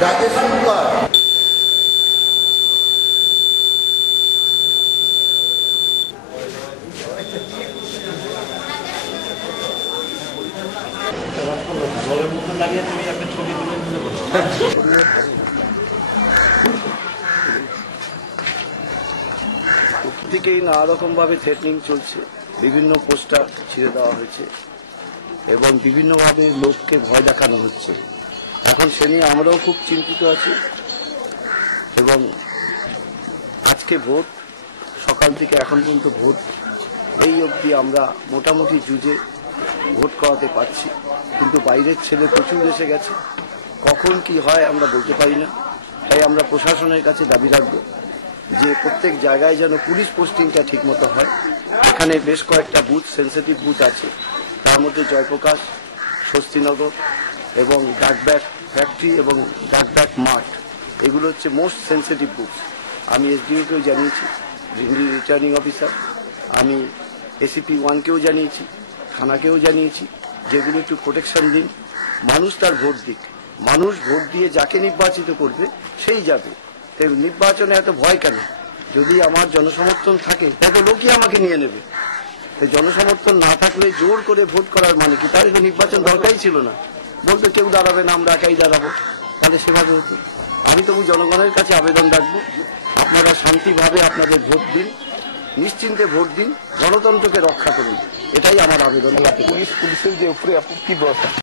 राजेश शुक्ला থেকেই নানা রকম ভাবে থ্রেটনিং চলছে, বিভিন্ন পোস্টার ছিঁড়ে দেওয়া হয়েছে এবং বিভিন্নভাবে লোককে ভয় দেখানো হচ্ছে। এখন সে নিয়ে আমরাও খুব চিন্তিত আছি এবং আজকে ভোট, সকাল থেকে এখন পর্যন্ত ভোট এই অবধি আমরা মোটামুটি জুজে ভোট করাতে পারছি, কিন্তু বাইরের ছেলে প্রচুর এসে গেছে, কখন কি হয় আমরা বলতে পারি না। তাই আমরা প্রশাসনের কাছে দাবি রাখব যে প্রত্যেক জায়গায় যেন পুলিশ পোস্টিংটা ঠিকমতো হয়। এখানে বেশ কয়েকটা বুথ, সেন্সিটিভ বুথ আছে, তার মধ্যে জয়প্রকাশ, স্বস্তিনগর এবং ডাকব্যাগ ফ্যাক্টরি এবং ডাকব্যাগ মাঠ, এগুলো হচ্ছে মোস্ট সেন্সিটিভ বুথ। আমি এসডিওকেও জানিয়েছি, রিটার্নিং অফিসার, আমি এসিপি 1কেও জানিয়েছি, থানাকেও জানিয়েছি, যেগুলো একটু প্রোটেকশন দিন, মানুষ তার ভোট দিক, মানুষ ভোট দিয়ে যাকে নির্বাচিত করবে সেই যাবে। নির্বাচনে এত ভয় কেন? যদি আমার জনসমর্থন থাকে তবে লোকই আমাকে নিয়ে নেবে। জনসমর্থন না থাকলে জোর করে ভোট করার মানে কি? তাহলে তো নির্বাচন দরকারই ছিল না। বলতে কেউ দাঁড়াবে না, আমরা একাই দাঁড়াবো, তাহলে সেভাবে হতো। আমি তবু জনগণের কাছে আবেদন রাখবো, আপনারা শান্তিভাবে আপনাদের ভোট দিন, নিশ্চিন্তে ভোট দিন, গণতন্ত্রকে রক্ষা করুন, এটাই আমার আবেদন। পুলিশের যে উপরে কি ব্যবস্থা?